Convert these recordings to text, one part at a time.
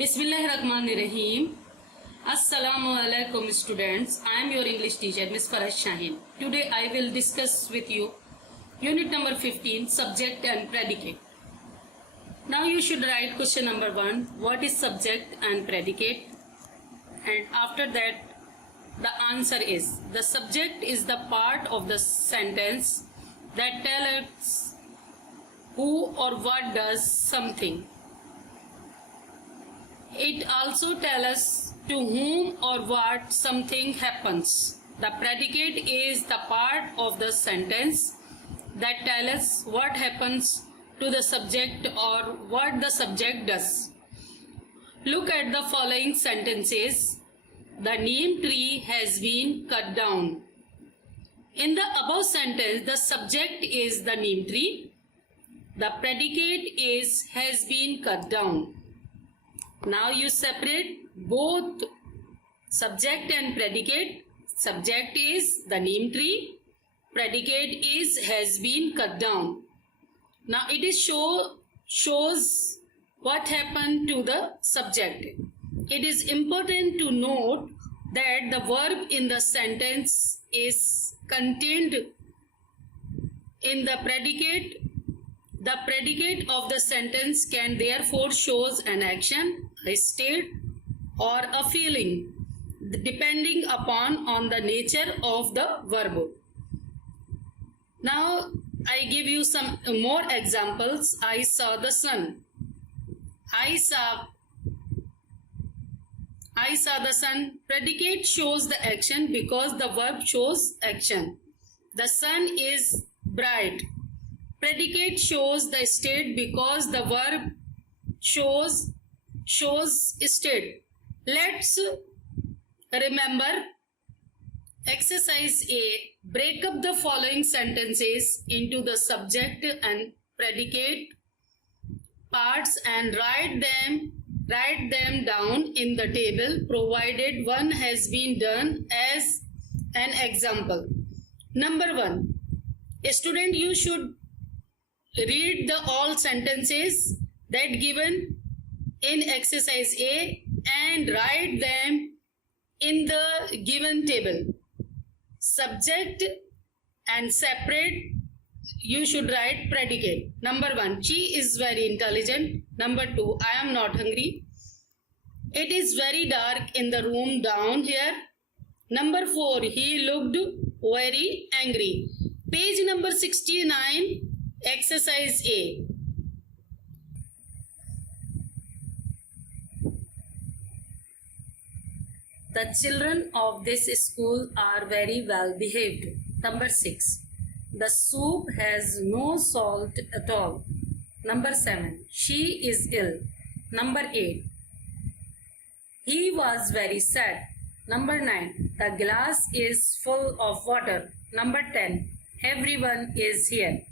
Bismillahirrahmanirrahim. Assalamu alaikum students. I am your English teacher Miss Faraj Shaheen. Today I will discuss with you unit number 15 subject and predicate. Now you should write question number 1. What is subject and predicate? And after that the answer is the subject is the part of the sentence that tells us who or what does something. It also tells us to whom or what something happens. The predicate is the part of the sentence that tells us what happens to the subject or what the subject does. Look at the following sentences. The neem tree has been cut down. In the above sentence, the subject is the neem tree. The predicate is has been cut down. Now you separate both subject and predicate. Subject is the neem tree. Predicate is has been cut down. Now it is shows what happened to the subject. It is important to note that the verb in the sentence is contained in the predicate. The predicate of the sentence can therefore shows an action, a state or a feeling depending upon the nature of the verb. Now I give you some more examples. I saw the sun. I saw the sun. Predicate shows the action because the verb shows action. The sun is bright. Predicate shows the state because the verb shows state. Let's remember exercise A. Break up the following sentences into the subject and predicate parts and write them down in the table provided one has been done as an example. Number 1. A student, you should read the all sentences that given in exercise A and write them in the given table. Subject and separate you should write predicate. Number 1. She is very intelligent. Number 2. I am not hungry. It is very dark in the room down here. Number 4. He looked very angry. Page number 69. Exercise A. The children of this school are very well behaved. Number 6. The soup has no salt at all. Number 7. She is ill. Number 8. He was very sad. Number 9. The glass is full of water. Number 10. Everyone is here.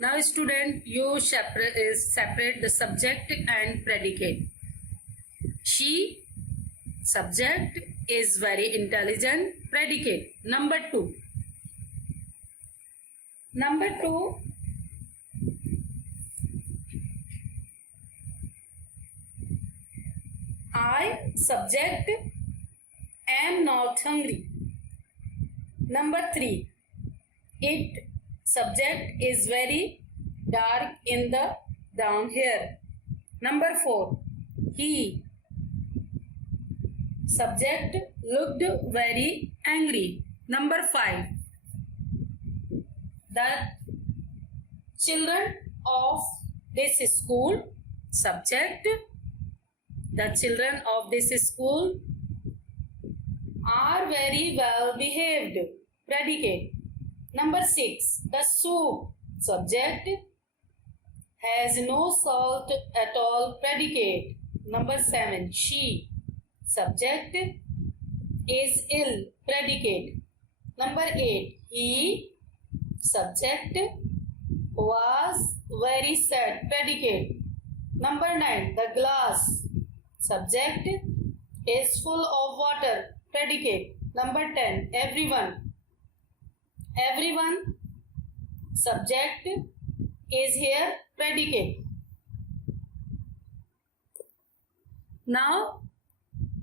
Now student, you separate the subject and predicate. She, subject, is very intelligent. Predicate. Number 2. Number 2. I, subject, am not hungry. Number 3. It, subject, is very dark in the down here. Number 4. He, subject, looked very angry. Number 5. The children of this school, subject, the children of this school are very well behaved. Predicate. Number 6. The soup, subject, has no salt at all. Predicate. Number 7. She, subject, is ill. Predicate. Number 8. He, subject, was very sad. Predicate. Number 9. The glass, subject, is full of water. Predicate. Number 10. Everyone. Everyone, subject, is here. Predicate. Now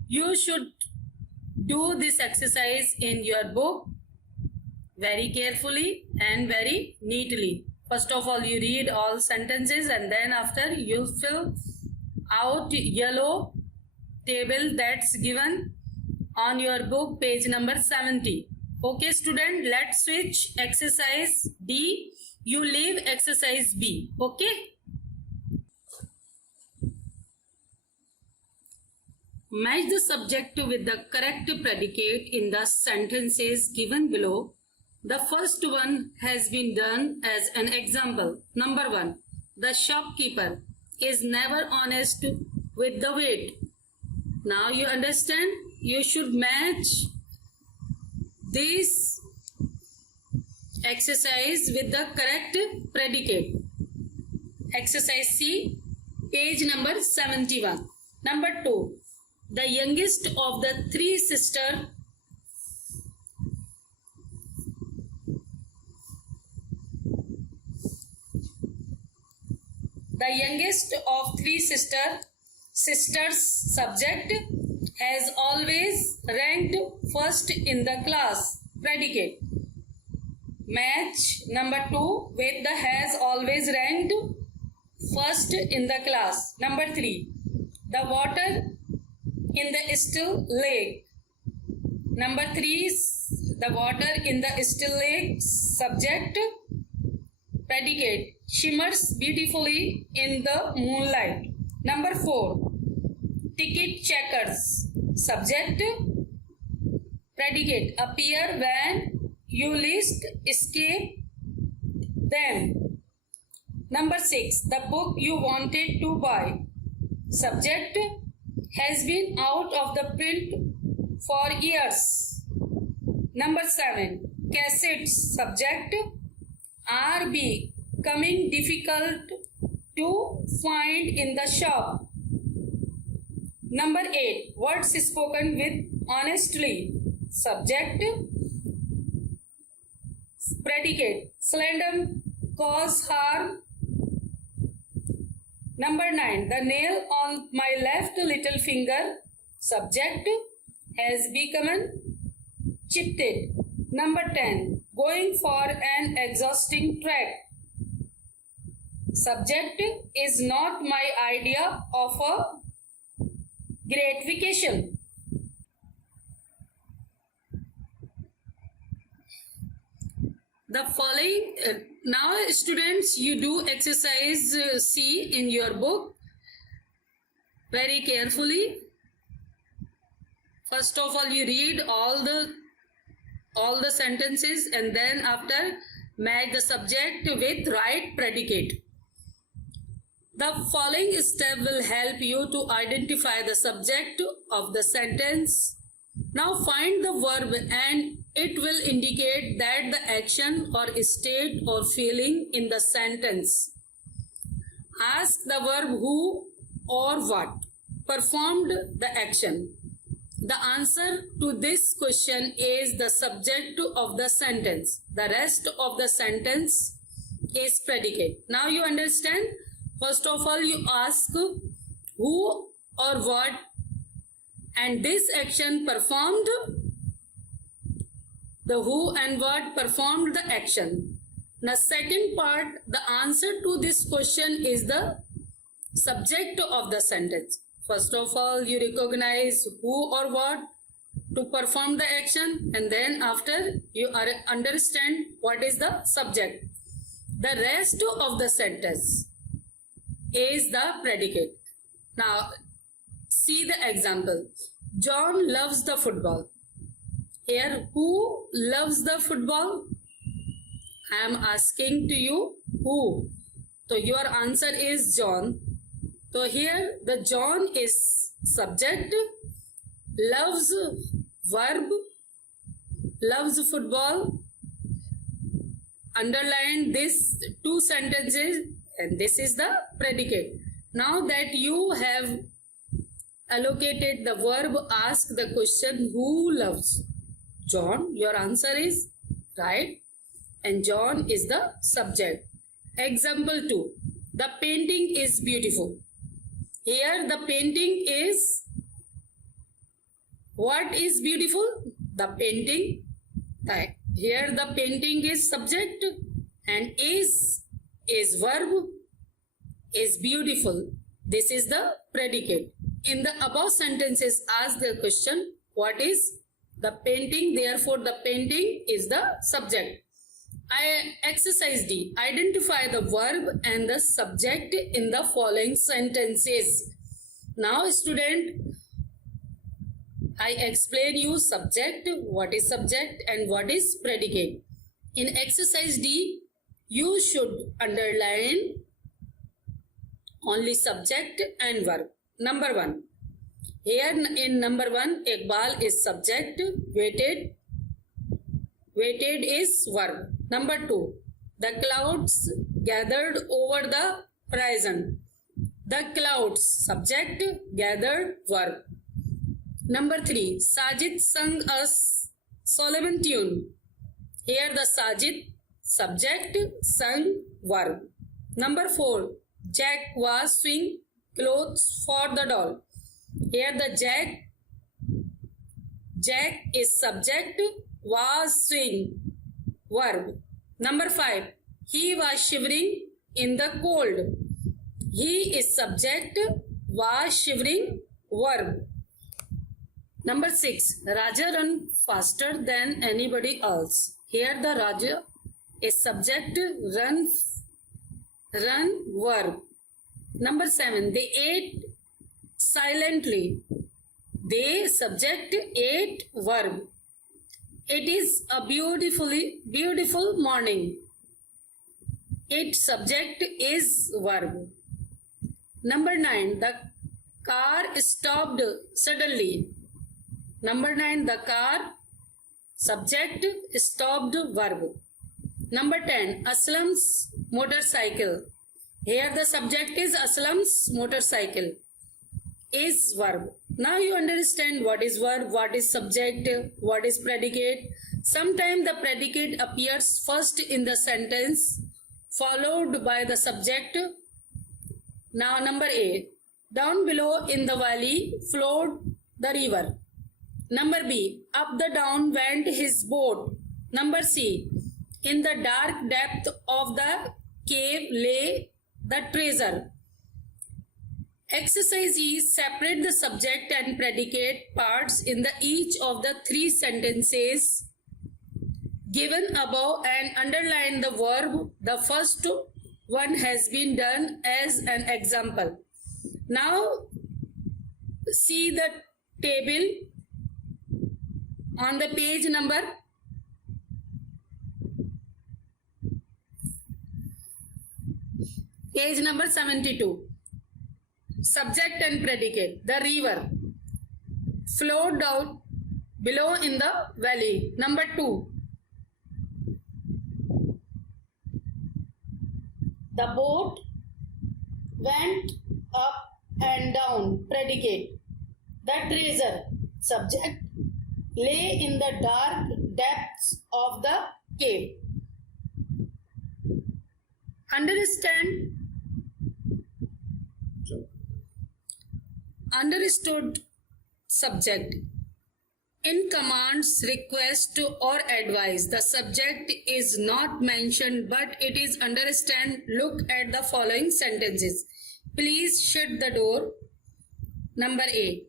you should do this exercise in your book very carefully and very neatly. First of all, you read all sentences and then after you fill out yellow table that's given on your book, page number 70. Okay student, let's switch exercise D. You leave exercise B. Okay. Match the subject with the correct predicate in the sentences given below. The first one has been done as an example. Number 1. The shopkeeper is never honest with the weight. Now you understand? You should match this exercise with the correct predicate. Exercise C, page number 71. Number 2. The youngest of the three sisters subject has always ranked first in the class. Predicate. Match number 2 with the has always ranked first in the class. Number 3. The water in the still lake. Number 3. The water in the still lake subject. Predicate. Shimmers beautifully in the moonlight. Number 4. Ticket checkers subject. Predicate. Appear when you least escape them. Number 6. The book you wanted to buy subject has been out of the print for years. Number 7. Cassettes subject are becoming difficult to find in the shop. Number 8. Words spoken with honestly subject. Predicate. Seldom cause harm. Number 9. The nail on my left little finger subject has become chipped. Number 10. Going for an exhausting trek subject is not my idea of a great vacation. The following now students, you do exercise C in your book very carefully. First of all, you read all the sentences and then after match the subject with right predicate. The following step will help you to identify the subject of the sentence. Now find the verb and it will indicate that the action or state or feeling in the sentence. Ask the verb who or what performed the action. The answer to this question is the subject of the sentence. The rest of the sentence is predicate. Now you understand? First of all, you ask who or what and this action performed. The who and what performed the action. The second part, the answer to this question is the subject of the sentence. First of all, you recognize who or what to perform the action and then after you understand what is the subject. The rest of the sentence is the predicate. Now, see the example. John loves the football. Here, who loves the football? I am asking to you, who? So, your answer is John. So, here the John is subject, loves verb, loves football. Underline these two sentences and this is the predicate. Now that you have allocated the verb, ask the question who loves John. Your answer is right and John is the subject. Example 2. The painting is beautiful. Here the painting is What is beautiful? The painting. Here the painting is subject and is verb, is beautiful. This is the predicate. In the above sentences, ask the question, what is the painting? Therefore, the painting is the subject. Exercise D. Identify the verb and the subject in the following sentences. Now, student, I explain you subject, what is subject and what is predicate. In exercise D, you should underline only subject and verb. Number 1. Here in number 1, Iqbal is subject, waited is verb. Number 2, the clouds gathered over the horizon. The clouds, subject, gathered, verb. Number 3, Sajid sung a solemn tune. Here the Sajid, subject, sung, verb. Number 4, Jack was sewing clothes for the doll. Here the Jack is subject, was sewing, verb. Number 5, he was shivering in the cold. He is subject, was shivering, verb. Number 6, Raja ran faster than anybody else. Here the Raja is subject, run, verb. Number 7, they ate silently. They, subject, ate, verb. It is a beautiful morning. It, subject, is verb. Number 9, the car stopped suddenly. Number 9, the car, subject, stopped, verb. Number 10, Aslam's motorcycle. Here the subject is Aslam's motorcycle, is verb. Now you understand what is verb, what is subject, what is predicate. Sometimes the predicate appears first in the sentence, followed by the subject. Now number 8, down below in the valley flowed the river. Number B, up the down went his boat. Number C, in the dark depth of the cave lay the treasure. Exercise E, separate the subject and predicate parts in the each of the 3 sentences given above and underline the verb. The first one has been done as an example. Now see the table on the page number 72. Subject and predicate. The river flowed down below in the valley. Number 2, the boat went up and down. Predicate. The treasure, subject, lay in the dark depths of the cave. Understood subject. In commands, request or advice, the subject is not mentioned but it is understand. Look at the following sentences. Please shut the door. Number A,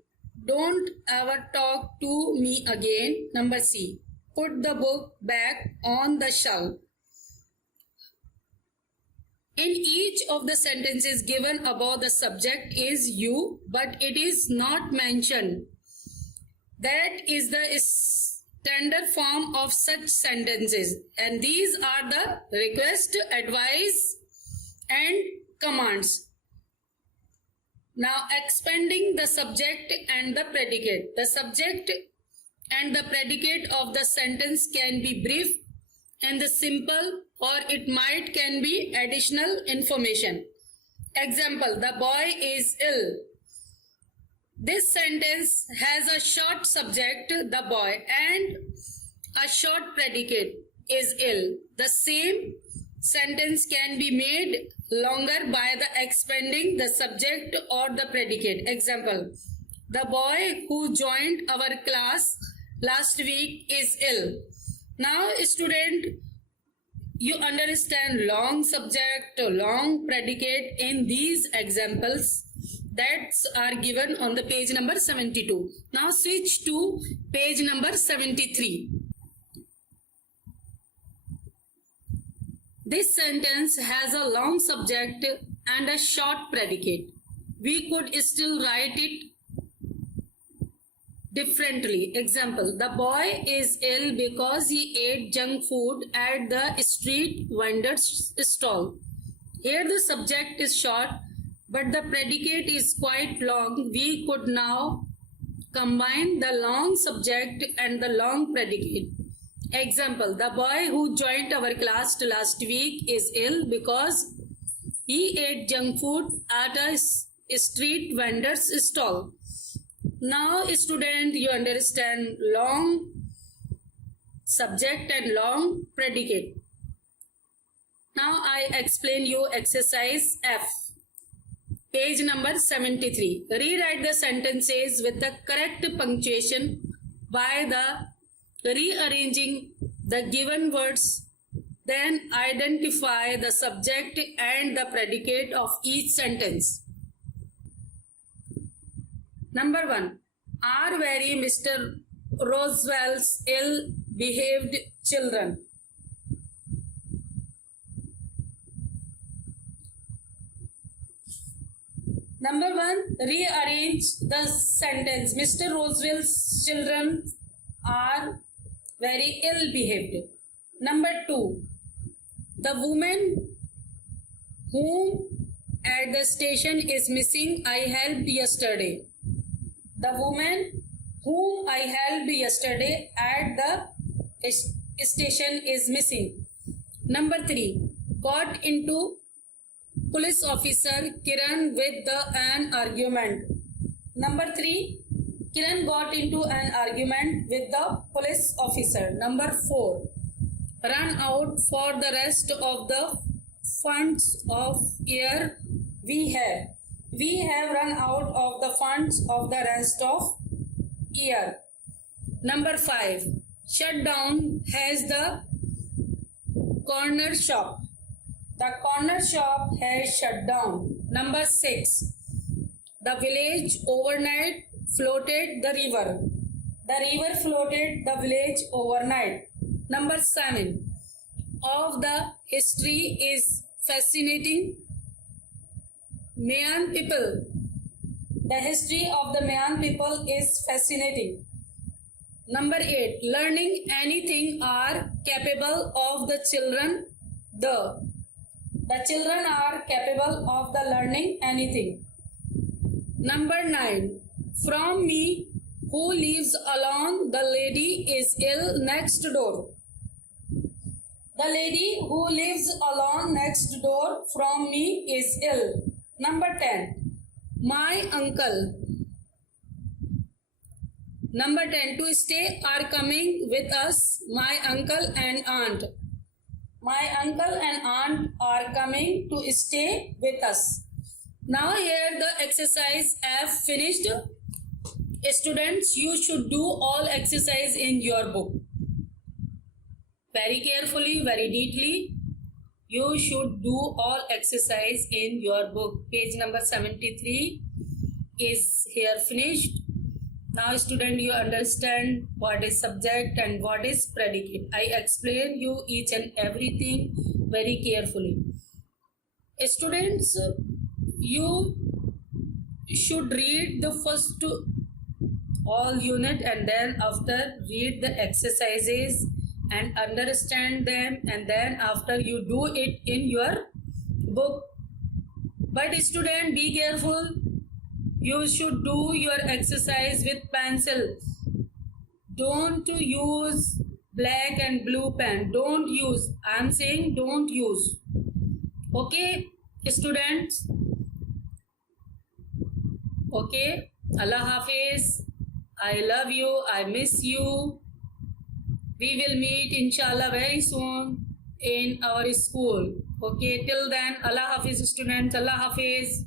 don't ever talk to me again. Number C, put the book back on the shelf. In each of the sentences given above, the subject is you, but it is not mentioned. That is the standard form of such sentences, and these are the request, advice and commands. Now expanding the subject and the predicate. The subject and the predicate of the sentence can be brief and the simple, or it might can be additional information. Example, the boy is ill. This sentence has a short subject, the boy, and a short predicate, is ill. The same sentence can be made longer by the expanding the subject or the predicate. Example, The boy who joined our class last week is ill. Now, student, you understand long subject, long predicate in these examples that are given on the page number 72. Now switch to page number 73. This sentence has a long subject and a short predicate. We could still write it differently. Example, the boy is ill because he ate junk food at the street vendor's stall. Here the subject is short, but the predicate is quite long. We could now combine the long subject and the long predicate. Example, the boy who joined our class last week is ill because he ate junk food at a street vendor's stall. Now, student, you understand long subject and long predicate. Now, I explain you exercise F. Page number 73. Rewrite the sentences with the correct punctuation by the rearranging the given words. Then identify the subject and the predicate of each sentence. Number 1. Are very Mr. Roosevelt's ill-behaved children. Number 1. Rearrange the sentence. Mr. Roosevelt's children are very ill-behaved. Number 2. The woman whom at the station is missing I helped yesterday. The woman whom I helped yesterday at the station is missing. Number 3. Got into police officer Kiran with an argument. Number 3. Kiran got into an argument with the police officer. Number 4. Run out for the rest of the funds of year we have. We have run out of the funds of the rest of year. Number 5. Shut down has the corner shop. The corner shop has shut down. Number 6. The village overnight floated the river. The river floated the village overnight. Number 7. Of the history is fascinating. Mayan people. The history of the Mayan people is fascinating. Number 8. Learning anything are capable of the children. The children are capable of the learning anything. Number 9. From me who lives alone, the lady is ill next door. The lady who lives alone next door from me is ill. Number 10. My uncle. Number 10. To stay are coming with us, my uncle and aunt. My uncle and aunt are coming to stay with us. Now here the exercise F finished. Students, you should do all exercise in your book. Very carefully, very neatly. You should do all exercise in your book. Page number 73 is here finished. Now student, you understand what is subject and what is predicate. I explain you each and everything very carefully. Students, you should read the first all unit and then after read the exercises and understand them, and then after you do it in your book. But student, be careful. You should do your exercise with pencil. Don't use black and blue pen. Don't use. I am saying don't use. Okay, students? Okay. Allah Hafiz. I love you. I miss you. We will meet inshallah very soon in our school. Okay, till then, Allah Hafiz students. Allah Hafiz.